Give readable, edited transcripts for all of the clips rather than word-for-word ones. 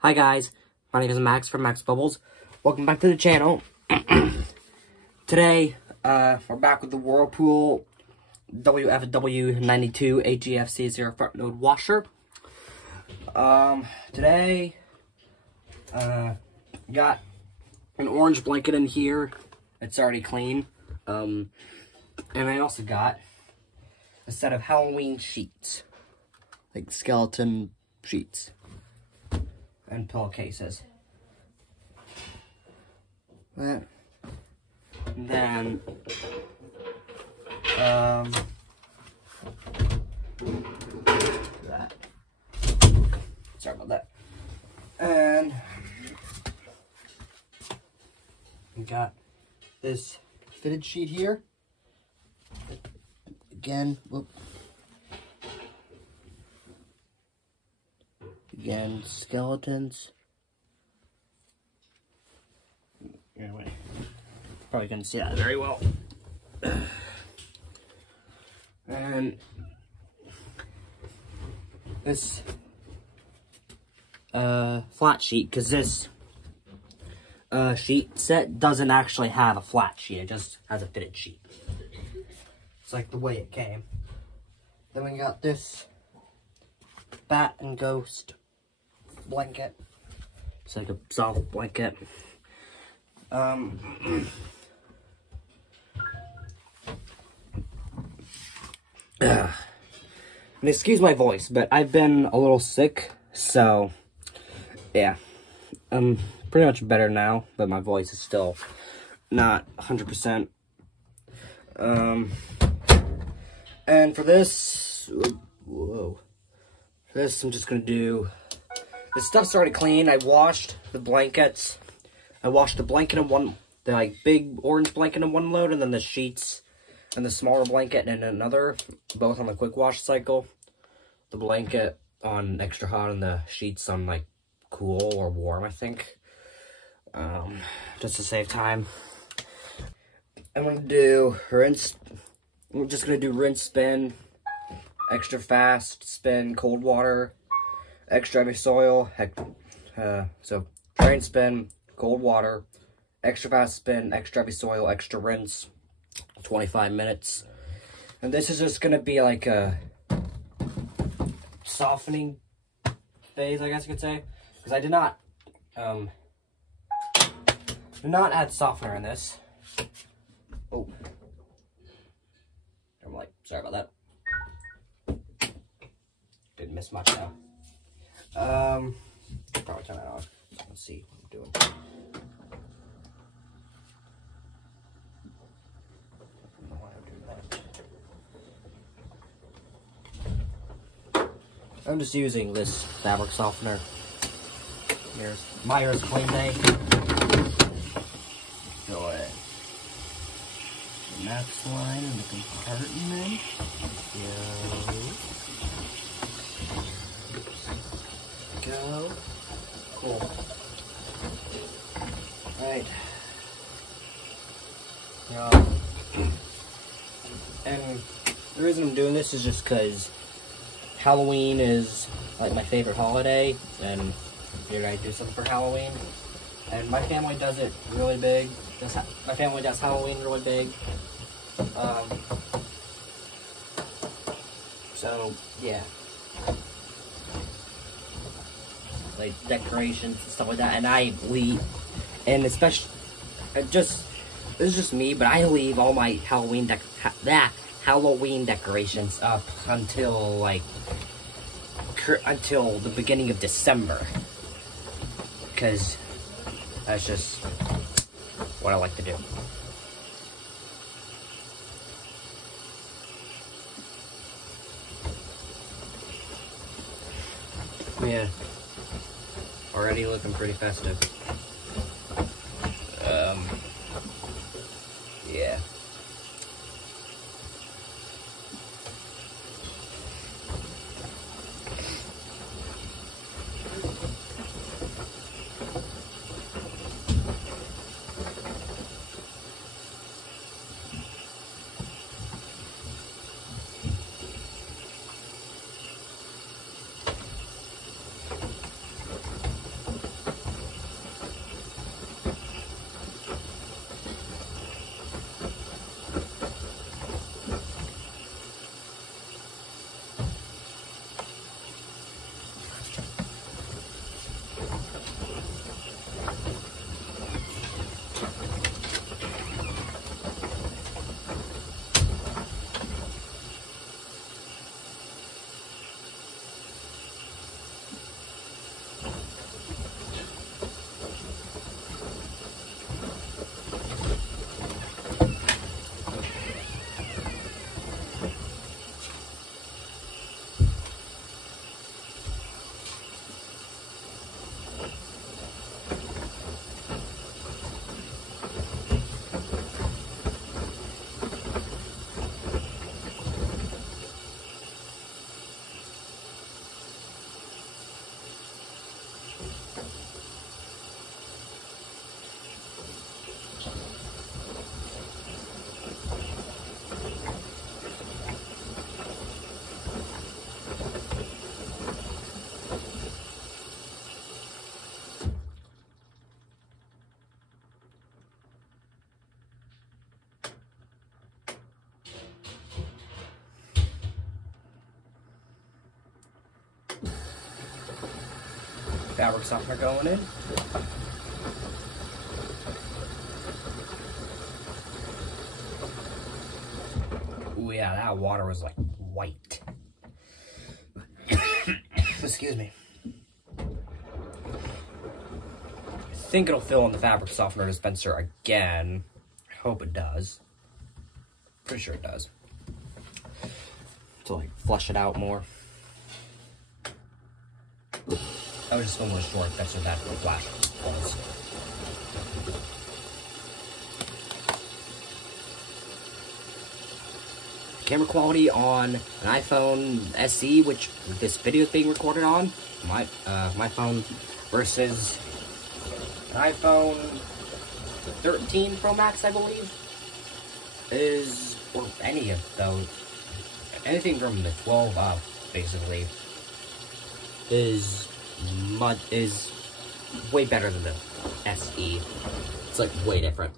Hi guys, my name is Max from Max Bubbles. Welcome back to the channel. Today, we're back with the Whirlpool WFW92 AGFC0 front load washer. Today, got an orange blanket in here. It's already clean. And I also got a set of Halloween sheets, like skeleton sheets and pillowcases. Then, that. Sorry about that. And we got this fitted sheet here. Again, whoop. Again, skeletons. Anyway, probably couldn't see that very well. And this flat sheet, because this sheet set doesn't actually have a flat sheet, it just has a fitted sheet. It's like the way it came. Then we got this bat and ghost blanket. It's like a soft blanket. And excuse my voice, but I've been a little sick, so yeah, I'm pretty much better now, but my voice is still not 100%. And for this, whoa, for this I'm just gonna do, this stuff's already clean. I washed the blankets. I washed the blanket in one, the like big orange blanket in one load, and then the sheets and the smaller blanket in another, both on the quick wash cycle. The blanket on extra hot and the sheets on like cool or warm, I think. Just to save time. I'm gonna do rinse. I'm just gonna do rinse, spin, extra fast, spin, cold water, extra heavy soil. So drain, spin, cold water, extra fast spin, extra heavy soil, extra rinse, 25 minutes. And this is just gonna be like a softening phase, I guess you could say, because I did not add softener in this. Oh, I'm like, sorry about that. Didn't miss much though. Probably turn that off. Let's see what I'm doing. I'm just using this fabric softener. Here's Meyers Clean Day. Go ahead. The max line in the compartment. Go. Cool. Alright. And the reason I'm doing this is just because Halloween is like my favorite holiday, and figured I'd do something for Halloween. And my family does it really big. My family does Halloween really big. So yeah, like decorations and stuff like that. And I leave, and especially this is just me, but I leave all my Halloween decorations up until until the beginning of December, because that's just what I like to do. Yeah, already looking pretty festive. Yeah. Fabric softener going in. Ooh, yeah, that water was like white. Excuse me. I think it'll fill in the fabric softener dispenser again. I hope it does. Pretty sure it does. To like flush it out more. I was just filming a short, that's what that flash was. Camera quality on an iPhone SE, which this video is being recorded on, my phone, versus an iPhone 13 Pro Max, I believe, is, or any of those, anything from the 12 up, basically, is way better than the SE. It's like way different.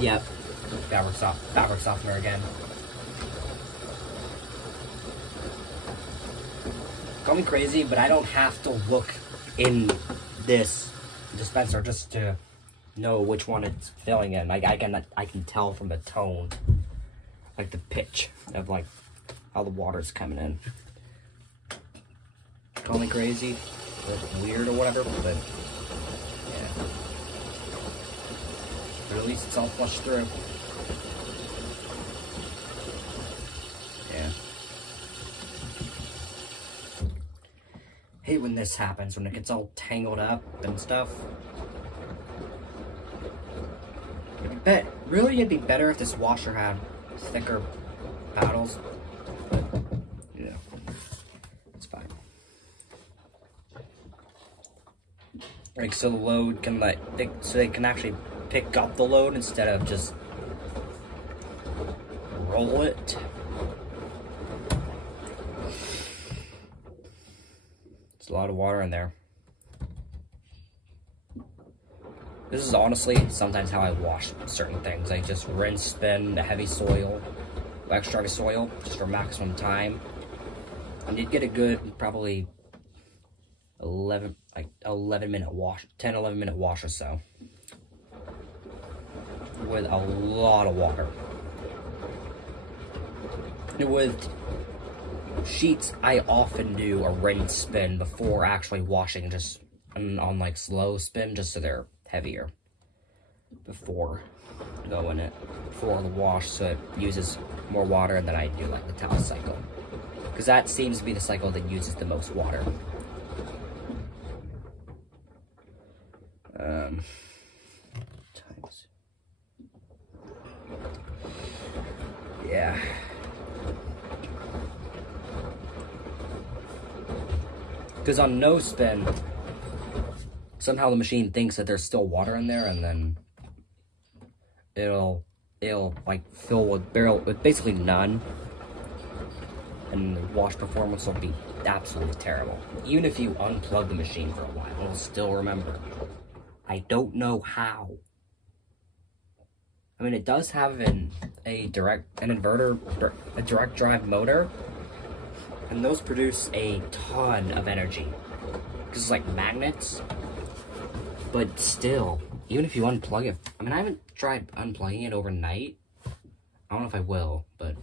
Yep, fabric softener again. Call me crazy, but I don't have to look in this dispenser just to know which one it's filling in. I can tell from the tone, like the pitch of like how the water's coming in. Call me crazy, or weird or whatever, but yeah. But at least it's all flushed through. Yeah. Hate when this happens, when it gets all tangled up and stuff. Really, it'd be better if this washer had thicker paddles. But, yeah, it's fine. Like, so the load can so they can actually pick up the load instead of just roll it. It's a lot of water in there. This is honestly sometimes how I wash certain things. I just rinse, spin the heavy soil, extra heavy soil, just for maximum time. And you'd get a good, probably 11 minute wash, 10, 11 minute wash or so. With a lot of water. With sheets, I often do a rinse spin before actually washing, just on like slow spin, just so they're heavier before the wash, so it uses more water, and then I do like the towel cycle, because that seems to be the cycle that uses the most water. Yeah. Because on no spin, somehow the machine thinks that there's still water in there, and then it'll like fill with basically none, and the wash performance will be absolutely terrible. Even if you unplug the machine for a while, it'll still remember. I don't know how. I mean, it does have a direct drive motor, and those produce a ton of energy, because it's like magnets. But still, even if you unplug it, I mean, I haven't tried unplugging it overnight. I don't know if I will, but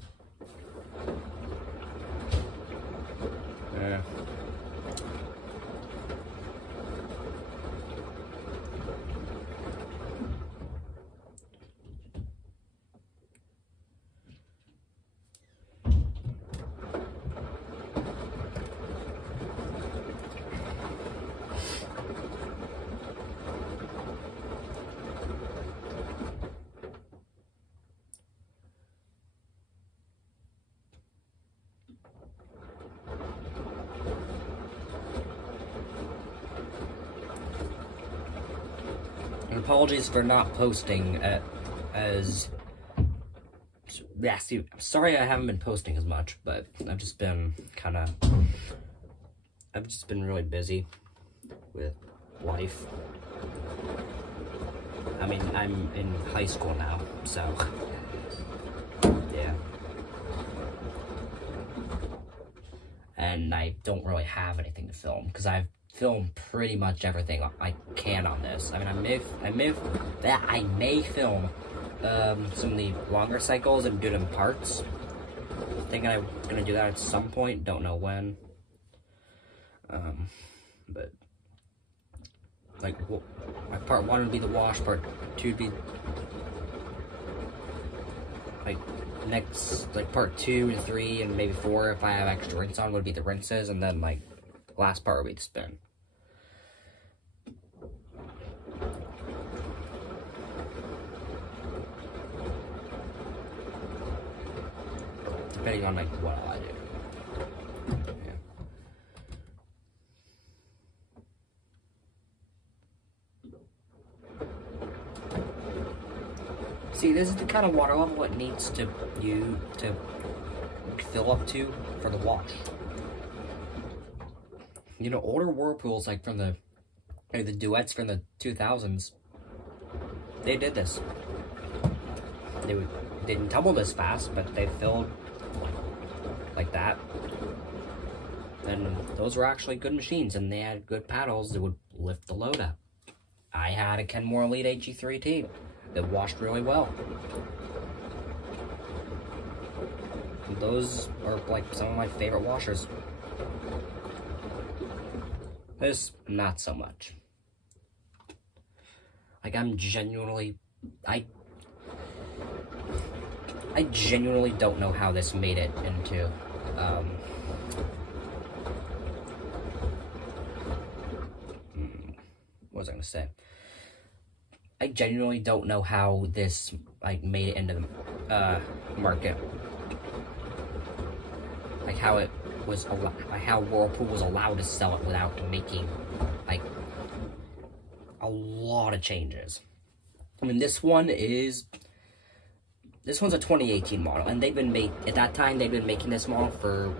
And apologies for not posting as... Yeah, see, I'm sorry I haven't been posting as much, but I've just been really busy with life. I mean, I'm in high school now, so, yeah. And I don't really have anything to film, because I've filmed pretty much everything I can on this. I mean, I may film some of the longer cycles and do them in parts. Thinking I'm gonna do that at some point, don't know when. But like, part 1 would be the wash, part 2 would be like next, like part 2 and 3 and maybe 4 if I have extra rinse on would be the rinses, and then like last part would be the spin. Depending on like what I do. Yeah. See, this is the kind of water level it needs to fill up to for the wash. You know, older Whirlpools, like from the duets from the 2000s, they did this. They didn't tumble this fast, but they filled like that. And those were actually good machines, and they had good paddles that would lift the load up. I had a Kenmore Elite AG3T that washed really well. And those are like some of my favorite washers. This, not so much. Like, I genuinely don't know how this made it into, what was I gonna say? I genuinely don't know how this, like, made it into the, market. Like, how it was, like, how Whirlpool was allowed to sell it without making, like, a lot of changes. I mean, this one's a 2018 model, and at that time, they've been making this model for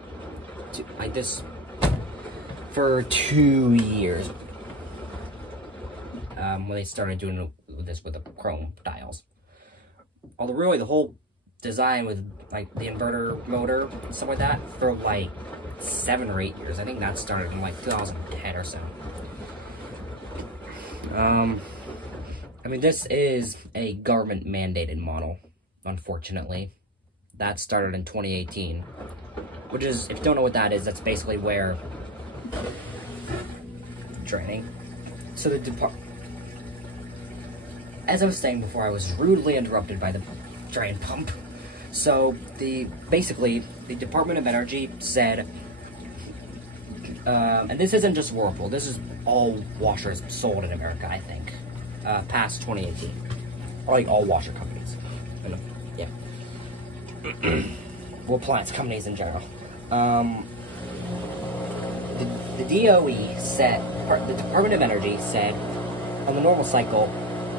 2 years. When they started doing this with the chrome dials. Although really the whole design with like the inverter motor and stuff like that for like 7 or 8 years. I think that started in like 2010 or so. I mean, this is a government mandated model, unfortunately. That started in 2018, which is, if you don't know what that is, that's basically where training. So as I was saying before, I was rudely interrupted by the drain pump. So basically the Department of Energy said, and this isn't just Whirlpool, this is all washers sold in America, I think, past 2018, or like all washer companies, yeah, well, appliance companies in general. The DOE said, the Department of Energy said, on the normal cycle,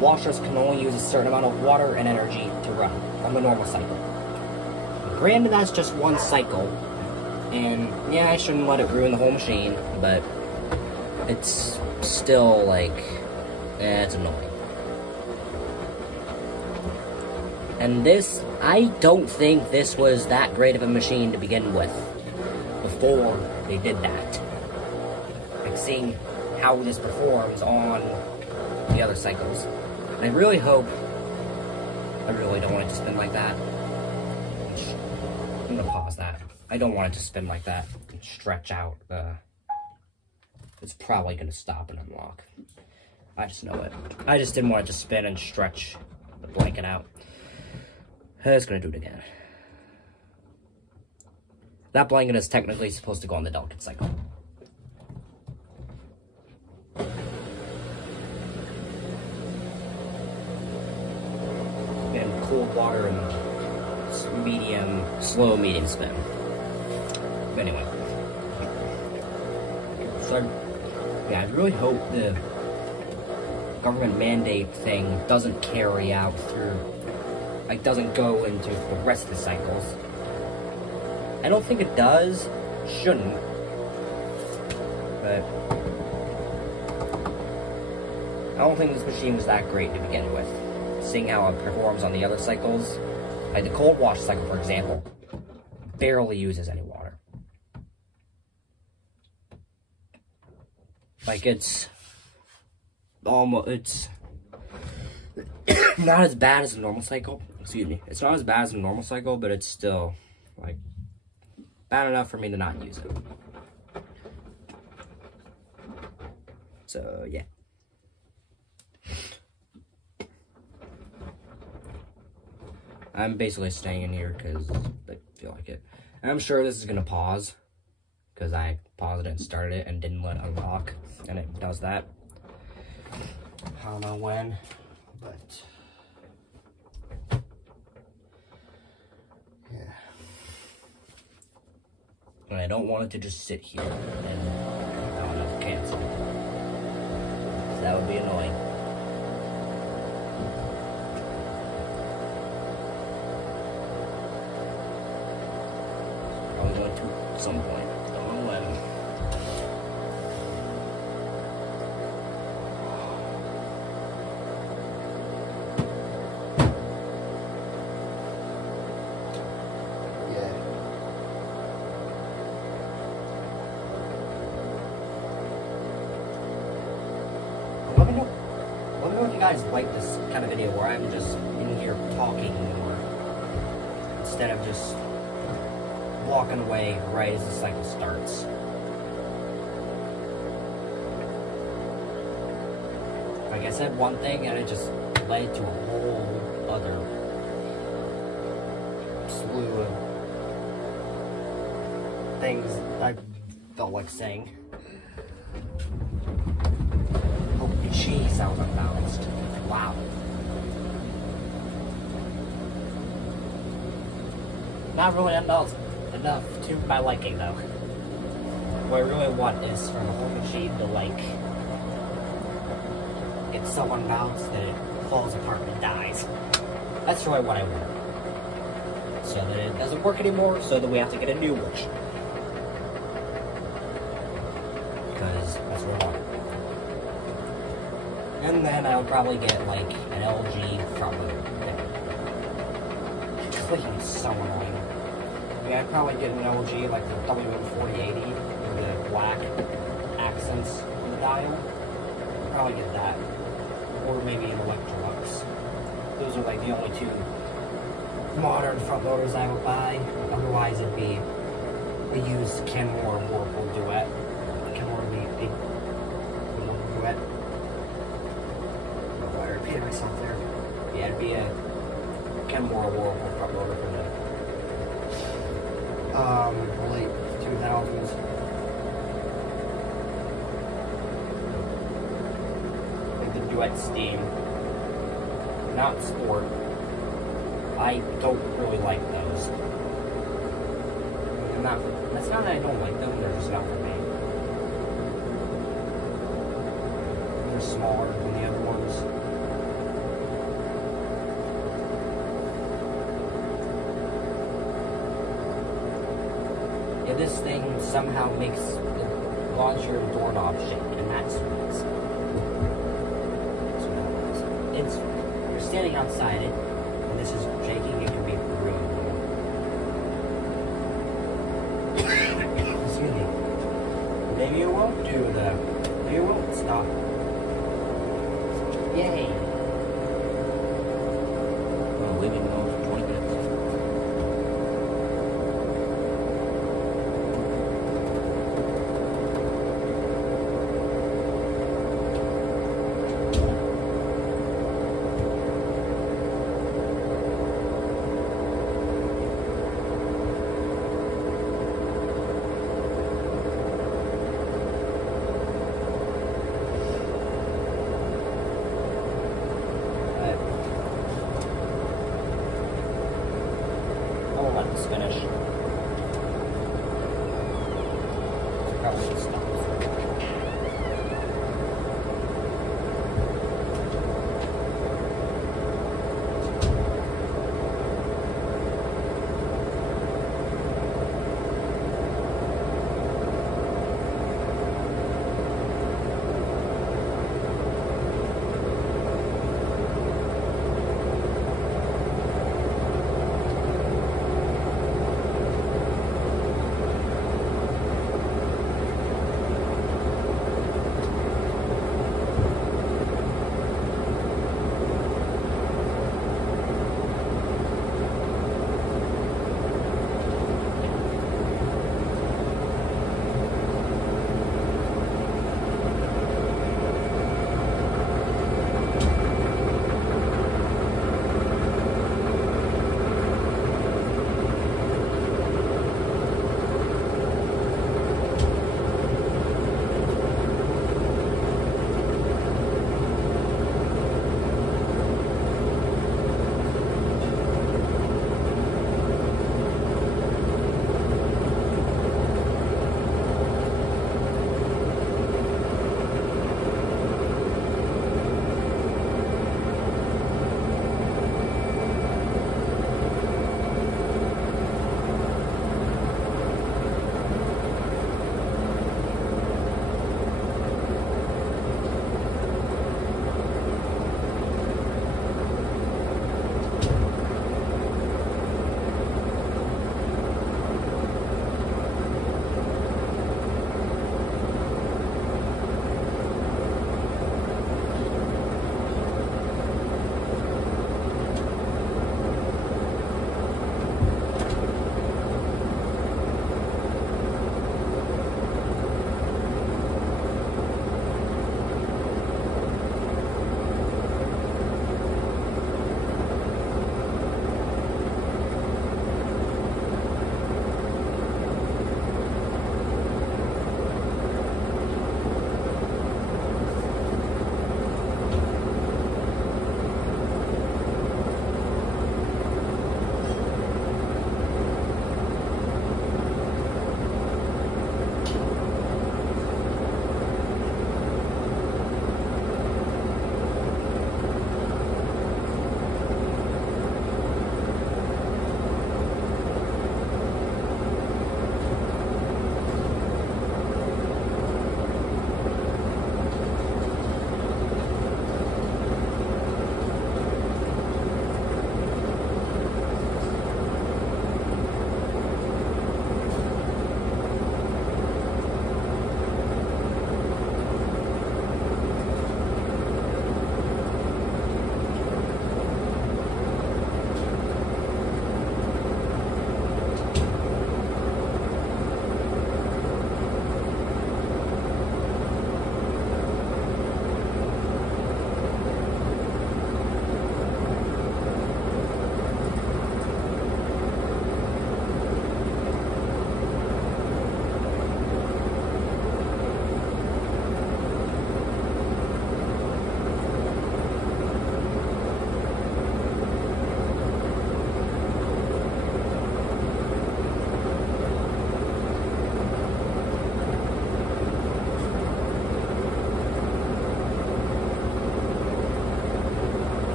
washers can only use a certain amount of water and energy to run on the normal cycle. Granted, that's just one cycle, and yeah, I shouldn't let it ruin the whole machine, but it's still like, it's annoying. And this, I don't think this was that great of a machine to begin with, before they did that. Like, seeing how this performs on the other cycles. And I really don't want it to spin like that. I'm gonna pause that. I don't want it to spin like that and stretch out. It's probably gonna stop and unlock. I just know it. I just didn't want it to spin and stretch the blanket out. It's gonna do it again. That blanket is technically supposed to go on the delicate cycle. And cold water and slow medium spin. But anyway. So, yeah, I really hope the government mandate thing doesn't carry out through, like, doesn't go into the rest of the cycles. I don't think it does. Shouldn't. But I don't think this machine was that great to begin with. Seeing how it performs on the other cycles, like the cold wash cycle, for example, barely uses any water. Like, it's almost, it's not as bad as a normal cycle. Excuse me. It's not as bad as a normal cycle, but it's still, like, bad enough for me to not use it. So, yeah. I'm basically staying in here because I feel like it. And I'm sure this is going to pause because I paused it and started it and didn't let it unlock. And it does that. I don't know when, but yeah. And I don't want it to just sit here and, I don't know, cancel. So that would be annoying. Probably going to at some point. Don't know when. Let me know if you guys like this kind of video where I'm just in here talking more instead of just walking away right as the cycle starts. Like I said one thing and it just led to a whole other slew of things I felt like saying. Jeez, that was unbalanced. Wow. Not really enough to my liking, though. What I really want is for the whole machine to, like, get so unbalanced that it falls apart and dies. That's really what I want. So that it doesn't work anymore, so that we have to get a new one. Because that's what I want. And then I'll probably get, like, an LG front loader. Clicking is so annoying. Yeah, I'd probably get an LG, like the WM4080, with the black accents on the dial. I'd probably get that. Or maybe an Electrolux. Those are, like, the only two modern front loaders I would buy. Otherwise, it'd be a used Kenmore Whirlpool Duet. Kenmore Duet. Myself there. Yeah, it'd be a Kenmore Whirlpool front loader from the late 2000s. Like the Duet Steam. Not Sport. I don't really like those. That's not that I don't like them, they're just not for me. They're smaller than the other ones. This thing somehow makes the launcher and doorknob shake, and that's it's you're standing outside it, and this is shaking, it can be really weird. Excuse me. Maybe it won't do that. Maybe it won't stop. Yay. I'm leaving it on for 20 minutes.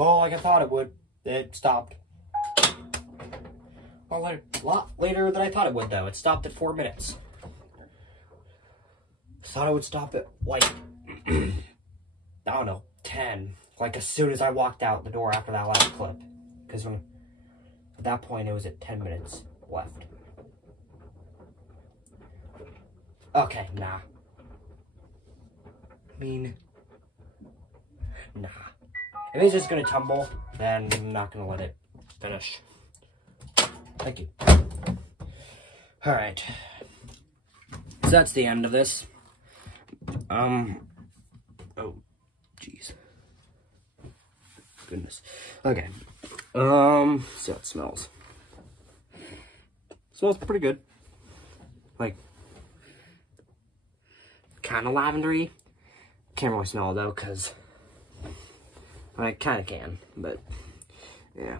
Oh, like I thought it would. It stopped. A lot later than I thought it would, though. It stopped at 4 minutes. Thought it would stop at, like, I don't know, 10. Like, as soon as I walked out the door after that last clip. Because at that point, it was at 10 minutes left. Okay, nah. I mean, nah. If it's just gonna tumble, then I'm not gonna let it finish. Thank you. Alright. So that's the end of this. Oh, jeez. Goodness. Okay. See how it smells. Smells pretty good. Like, kind of lavendery. Can't really smell it though, because I kind of can, but yeah.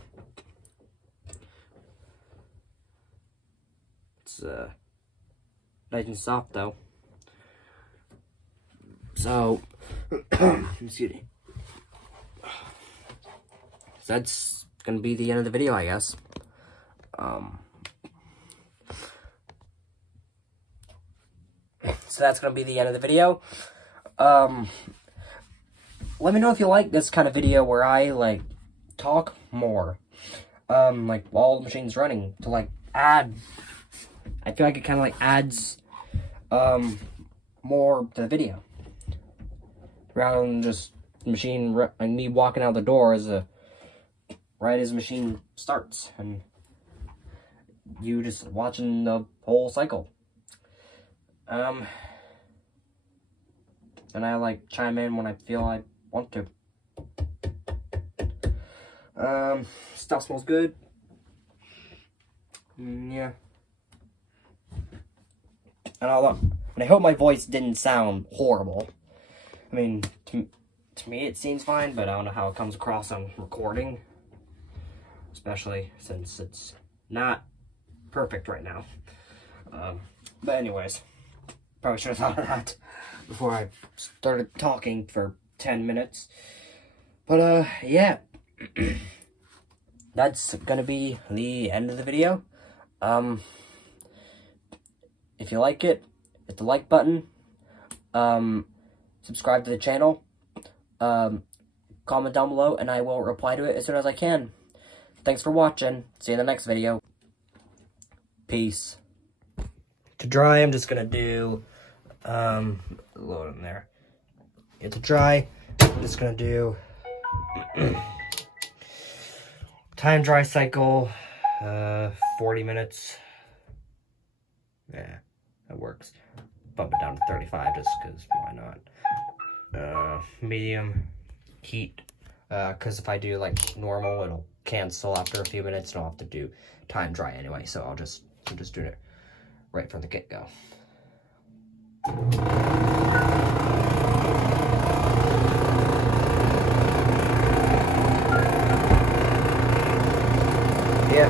It's nice and soft though. So, excuse me. So that's gonna be the end of the video, I guess. So that's gonna be the end of the video. Let me know if you like this kind of video where I, like, talk more. Like, while the machine's running, to, like, add, I feel like it kind of, like, adds, more to the video. Rather than just machine, and me walking out the door right as the machine starts, and you just watching the whole cycle. And I, like, chime in when I feel I want to. Stuff smells good. Yeah. And I hope my voice didn't sound horrible. I mean, to me it seems fine, but I don't know how it comes across on recording. Especially since it's not perfect right now. But anyways, probably should have thought of that before I started talking for 10 minutes. But, yeah. That's gonna be the end of the video. If you like it, hit the like button. Subscribe to the channel. Comment down below, and I will reply to it as soon as I can. Thanks for watching. See you in the next video. Peace. To dry, I'm just gonna do, load in there. To dry, I'm just gonna do time dry cycle, 40 minutes. Yeah, that works. Bump it down to 35 just because why not? Medium heat, because if I do like normal, it'll cancel after a few minutes, and I'll have to do time dry anyway. So I'm just doing it right from the get-go. Yeah.